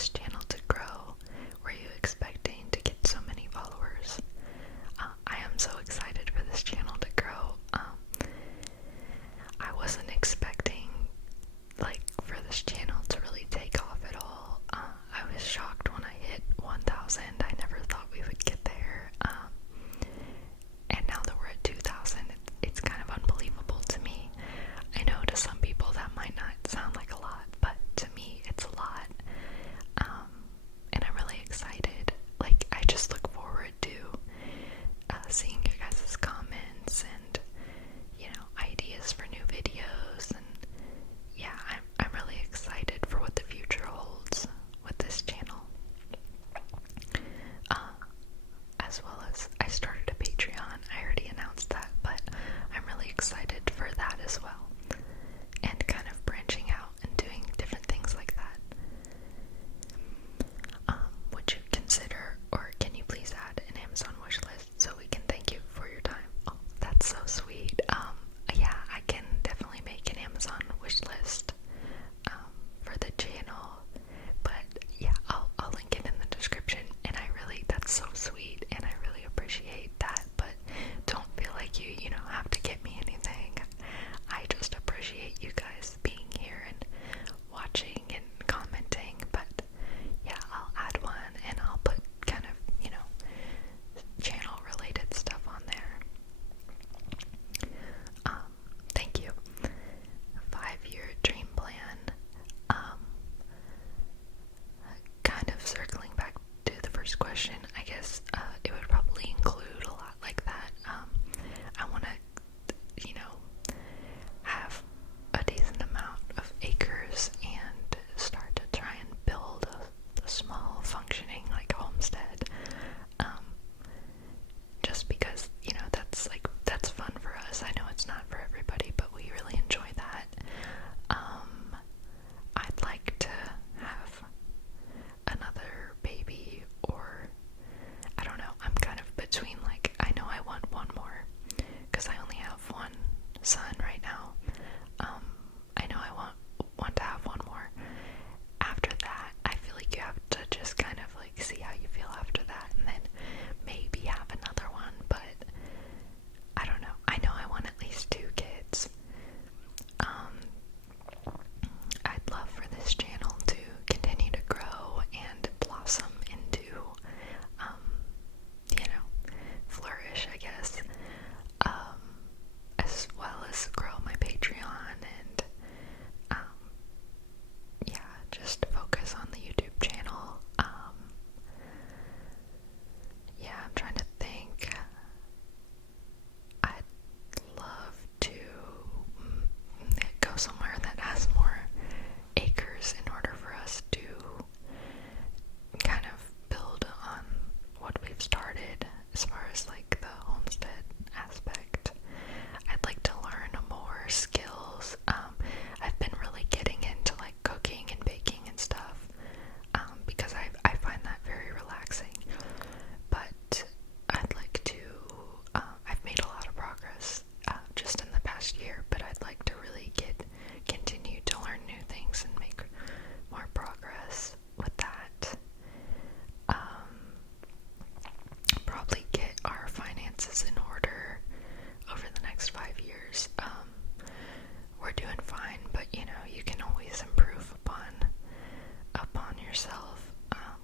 this channel to grow? Were you expecting to get so many followers? I am so excited for this channel to grow. I wasn't expecting for this channel to really take off at all. I was shocked when I hit 1,000. I never thought we would get there. And now that we're at 2,000, it's kind of unbelievable to me. I know to some people that might not sound like a lot, but to me it's a lot. And I'm really excited. I just look forward to seeing your guys' comments and, ideas for new videos. And yeah, I'm really excited for what the future holds with this channel. As well as I started a Patreon. I already announced that, but I'm really excited for that as well. And kind of branching out and doing different things like that. Would you consider, or can you please add an Amazon wish list so we can thank you for your time? Oh, that's so sweet. Yeah, I can definitely make an Amazon wish list for the channel, but yeah, I'll link it in the description. And that's so sweet, and I really appreciate that. But don't feel like you have to get me anything. I just appreciate you guys being here and watching and commenting. But yeah, I'll add one, and I'll put kind of channel related stuff on there. Thank you. 5-year dream plan. Kind of circling back to the first question, I guess it would probably include a lot like that. I want to, have a decent amount of acres and start to try and build a small functioning homestead. Just because, that's fun for us. I know it's not for everybody, but we really enjoy that. I'd like to have another baby, or I don't know, I'm kind of between, I know I want one more, because I only have one son right now. I know I want to have one more. After that, I feel like you have to just kind of see how you feel after that, and then maybe have another one. But I don't know, I know I want at least 2 kids. I'd love for this channel to continue to grow and blossom into, flourish, I guess, as well as grow my Patreon and, yeah, just focus on the YouTube channel. Yeah, I'm trying to think. I'd love to go somewhere that has more acres in order for us to kind of build on what we've started as far as the homestead aspect. I'd like to learn more skills. I've been really getting into cooking and baking and stuff, because I find that very relaxing. But I'd like to, I've made a lot of progress just in the past year, but I'd like to really continue to learn new things and make more progress with that. Probably get our finances in order over the next 5 years. We're doing fine, but you can always improve upon yourself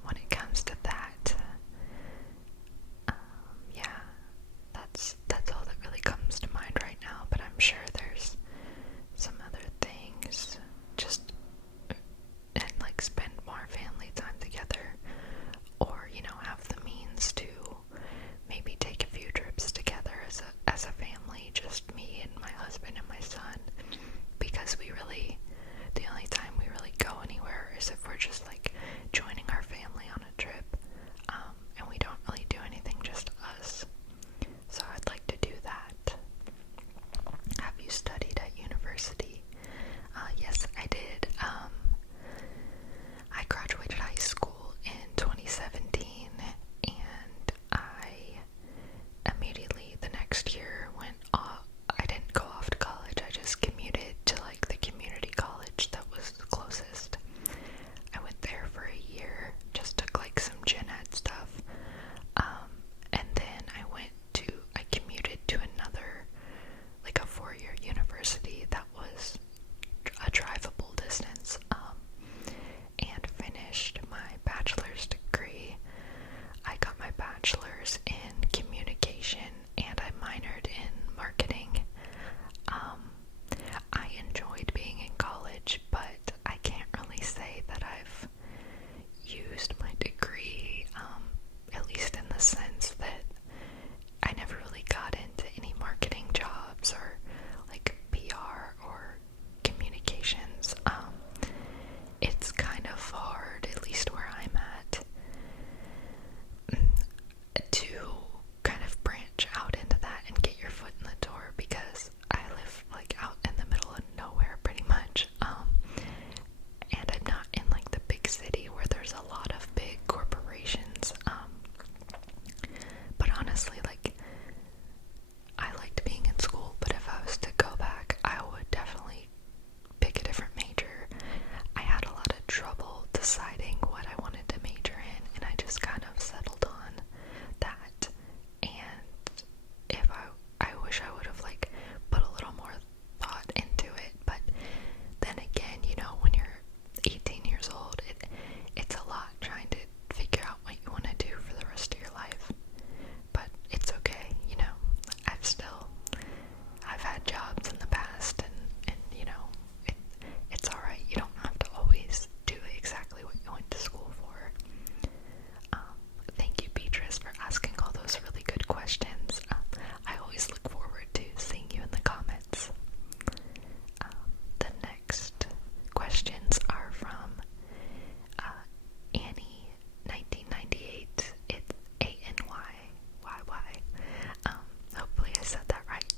when it comes to that. Yeah, that's all that really comes to mind right now, but I'm sure there's some other things. Just and spend more family time together, or have the means to maybe take a few trips together as a family, just me and my husband and my son, because the only time we really go anywhere is if we're just joining our family on a trip, and we don't really do anything just us. So I'd like to do that. Have you studied at university? Yes, I did. I graduated high school in 2017, and I immediately the next year went off. I didn't go off to college. I just commuted to the community college that was the closest. I went there finished my bachelor's degree. I got my bachelor's in communication and I minored in marketing. I enjoyed being in college, but I can't really say that I've used my degree, at least in the sense that I never really got into any marketing jobs or like PR or communications. It's kind of hard, at least where I'm at, to kind of branch out into that and get your foot in the door, because I live like out in the middle of nowhere pretty much, and I'm not in like the big city where there's a lot of big corporations, but honestly, like, I liked being in school, but if I was to go back, I would definitely pick a different major. I had a lot of trouble deciding what I wanted to major in, and I just kind of settled on that. And if I wish I would have like put a little more thought into it, but then again, you know, when you're 18 years old, it's a lot trying to figure out what you want to do for the rest of your life. But it's okay, you know. I've had jobs in the past, and you know, it's alright. You don't have to always do exactly what you went to school for. Thank you, Beatrice, for asking all those really good questions. I always look forward to seeing you in the comments. The next questions are from Annie 1998. It's ANYYY. Hopefully I said that right.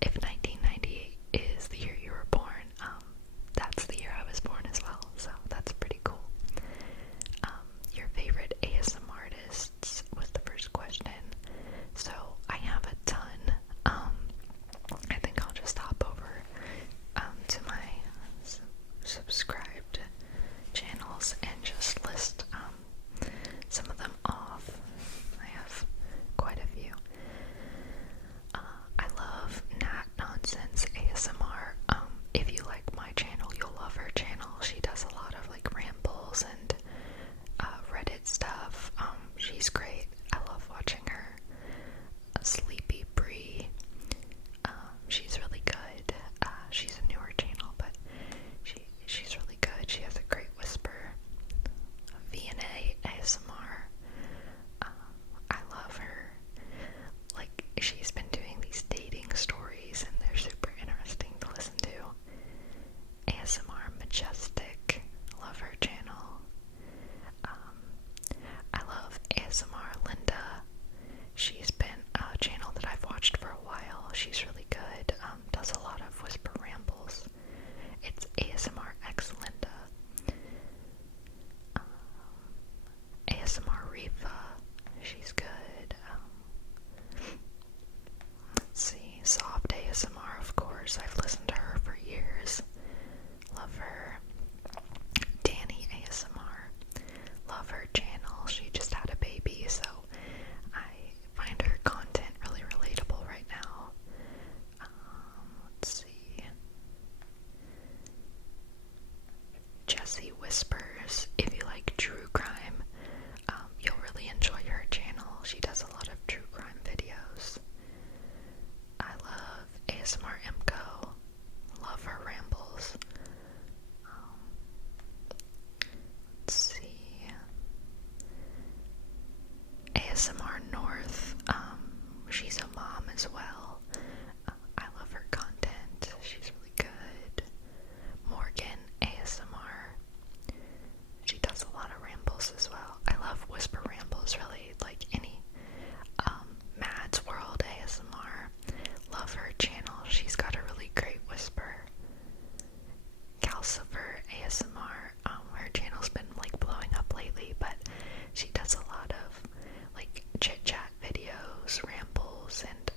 If 1998 is the year you were born, that's the year I was born as well, so that's pretty cool. Your favorite ASM artists was the first question. So I have a ton. I think I'll just hop over to my subscribed channels and just list some of them off. I have quite a few. I love Nat Nonsense ASMR. If you like my channel, you'll love her channel. She does a lot of like rambles and Reddit stuff. She's great. I love watching her. Sleepy Bree. She's really good. She's a newer channel, but she's really good. She has a great whisper. VNA ASMR. I love her. Like, she's been doing these dating stories and they're super interesting to listen to. ASMR Majestic. Love her channel. I love ASMR Linda. She's been a channel that I've watched for a while. She's really good. Does a lot of whisper rambles. It's ASMR X Linda. ASMR Riva. She's good. Let's see. Soft ASMR, of course. I've listened to her for years. Love her. Danny ASMR. Love her channel. She just had a baby, so I find her content really relatable right now. Let's see. Jessie Whispers. If you like true crime, you'll really enjoy her channel. She does a lot of true crime videos. I love ASMR Imco. Love her rambles. Let's see. ASMR North. She's a mom as well. I love her content. She's really good. Morgan ASMR. She does a lot of rambles as well. I love whisper rambles, really, like any. Mads World ASMR. Love her channel. She's got a really great whisper. Calcifer ASMR. Her channel's been like blowing up lately, but she does a lot of like chit chat videos, rambles, and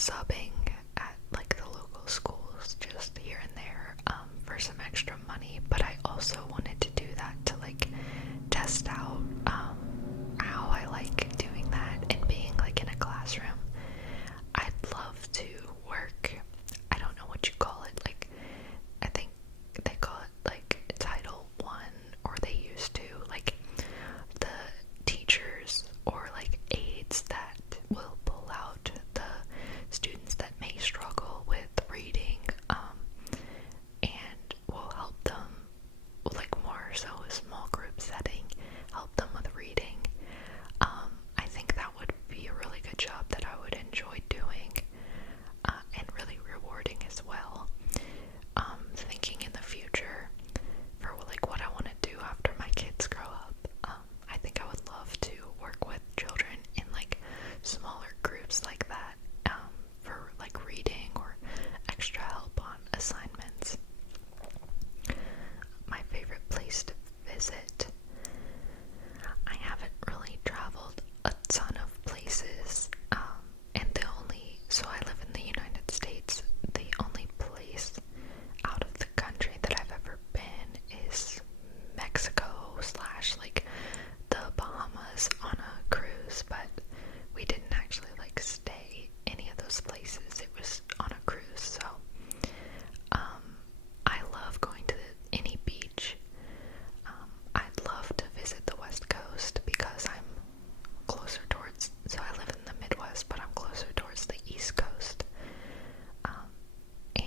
subbing at like the local schools just here and there for some extra money, but I also wanted to do that to like test out how I like doing that and being like in a classroom. I'd love to work, I don't know what you call it, like I think they call it like Title One, or they used to, like the teachers or like aides that will pull out the students that may struggle with reading and will help them, like more so a small group setting, help them with reading. I think that would be a really good job that I would enjoy doing and really rewarding as well. Thinking in the future for like what I want to do after my kids grow up, I think I would love to work with children in like smaller groups like that for like reading or extra help on assignments. My favorite place to visit, I haven't really traveled a ton of places, and so I live in the United States, the only place out of the country that I've ever been is Mexico slash like the Bahamas on a cruise, but we didn't actually like stay any of those places. It was on a cruise, so I love going to any beach. I'd love to visit the West Coast because I'm closer towards, so I live in the Midwest, but I'm closer towards the East Coast. And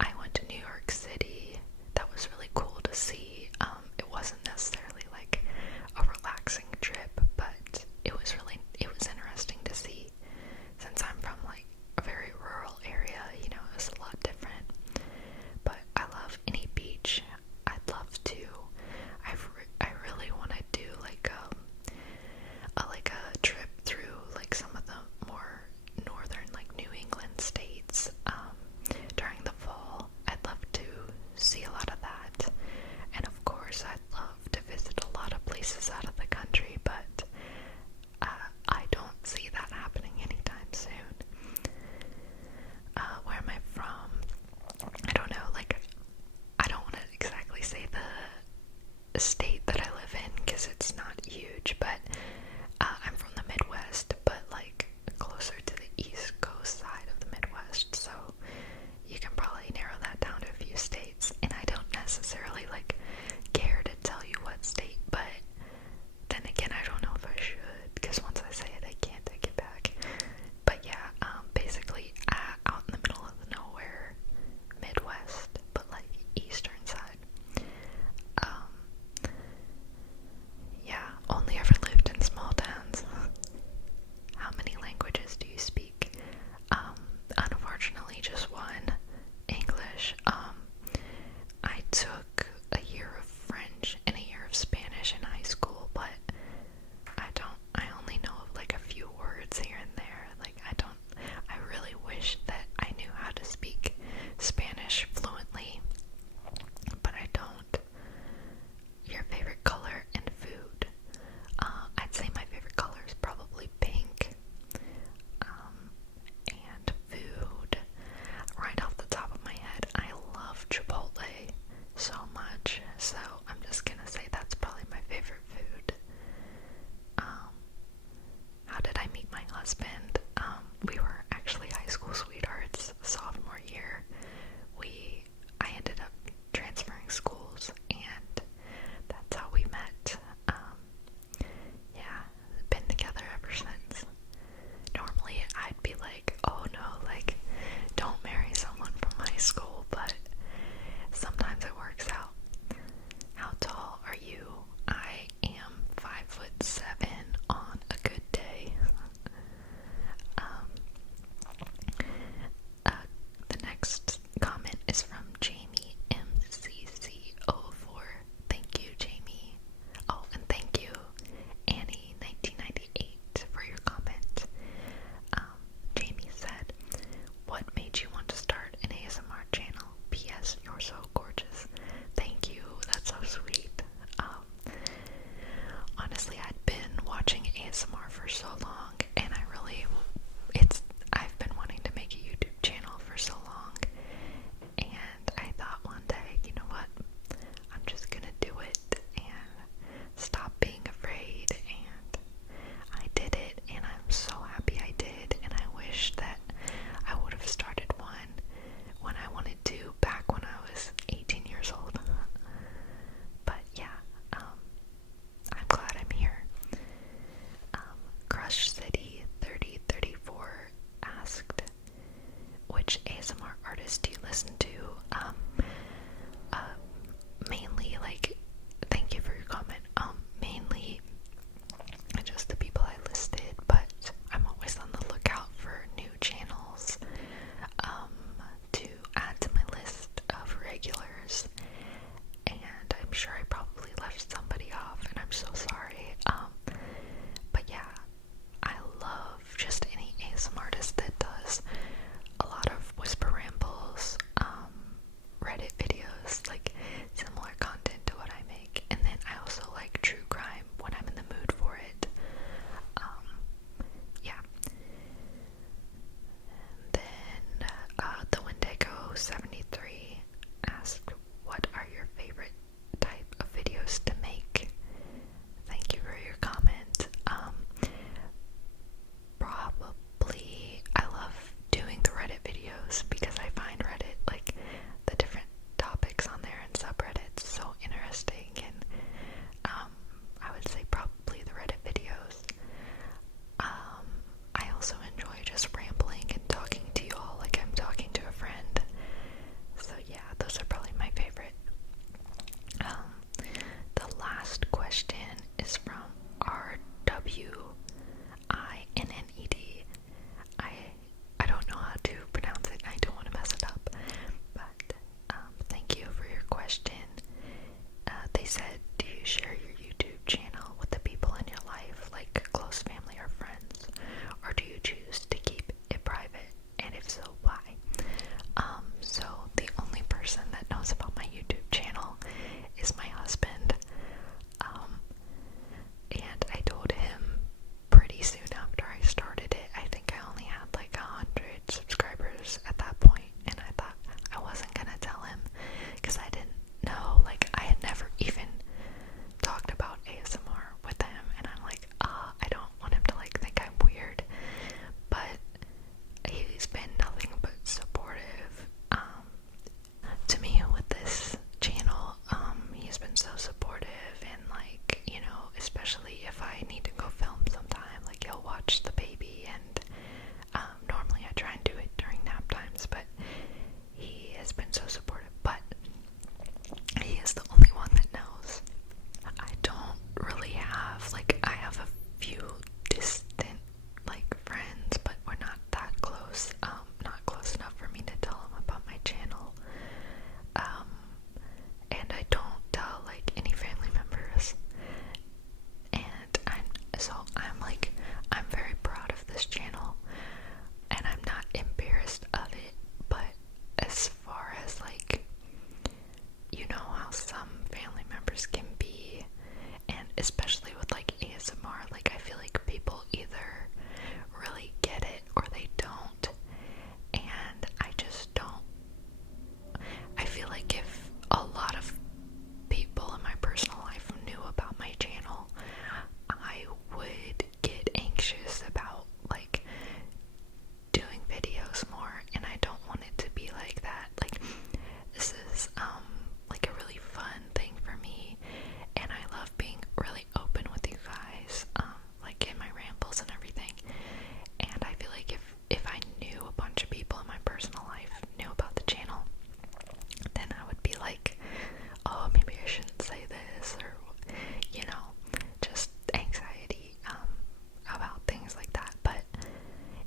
I went to New York City. That was really cool to see. It wasn't necessarily like a relaxing trip, but it was interesting to see. Since I'm from like a very rural area, you know, it was a lot different. But I love any beach. I'd love to. I really want to do like a trip through like some of the more northern, like New England states during the fall. I'd love to see a lot of that, and of course I'd love to visit a lot of places out of the country, but I don't see that happening anytime soon. Where am I from? I don't know, like I don't want to exactly say the state that I live in because it's not huge, but I'm from the Midwest, but like closer to the East Coast side of the Midwest, so you can probably narrow that down to a few states. And I don't necessarily like care to tell you what state, but then again I don't know if I should, because once I say it I can't take it back. But yeah, basically out in the middle of the nowhere, Midwest, but like eastern side. Yeah, only ever lived in small towns. How many languages do you speak? Unfortunately, just one, English. I took a year of French and a year of Spanish in high school, but I only know like a few words here and there. Like I really wish that I knew how to speak Spanish fluently, but I don't. Your favorite color and food? I'd say my favorite color is probably pink. And food, right off the top of my head, I love Chipotle so much, so I'm just gonna say that's probably my favorite food. How did I meet my husband? We were actually high school sweethearts sophomore year. I ended up transferring schools, and that's how we met. Yeah, been together ever since. Normally I'd be like, oh no, like don't marry someone from high school, but sometimes it works out. How tall are you? I am 5'7" on a good day. The next comment is from Jamie MCC04. Thank you, Jamie. Oh, and thank you, Annie1998, for your comment. Jamie said, what made you want to start an ASMR channel? P.S. You're so gorgeous. Thank you. That's so sweet. Honestly, I'd been watching ASMR for so long, and I've channel, and I'm not embarrassed of it. But as far as like, you know how some family members can be, and especially with like ASMR, like I feel like people either really get it or they don't, and I just don't. I feel like if a lot of people in my personal life knew about my channel, I would get anxious about like doing videos more, and I don't want it to be like that. Like, this is like a really fun thing for me, and I love being really open with you guys, like in my rambles and everything. And I feel like if I knew a bunch of people in my personal life knew about the channel, then I would be like, oh, maybe I shouldn't say this, or, you know, just anxiety about things like that. But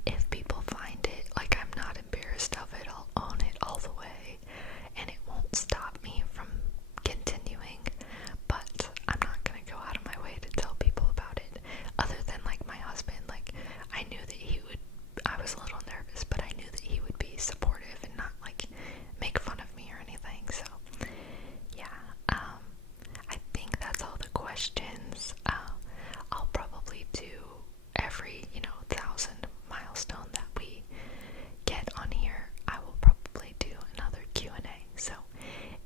if people find it, like, I'm not embarrassed of it, I'll own it all the way, and it won't stop me from continuing. But I'm not gonna go out of my way to tell people about it, other than like my husband. Like, I knew that he would, I was a little nervous, but I knew that he would be supportive and not like make fun of me or anything. So yeah, I think that's all the questions. I'll probably do every, 1,000 milestone that we get on here. I will probably do another Q&A. So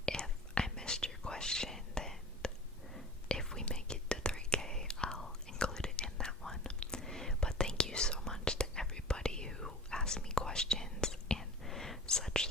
if I missed your question, then if we make it to 3K, I'll include it in that one. But thank you so much to everybody who asked me questions and such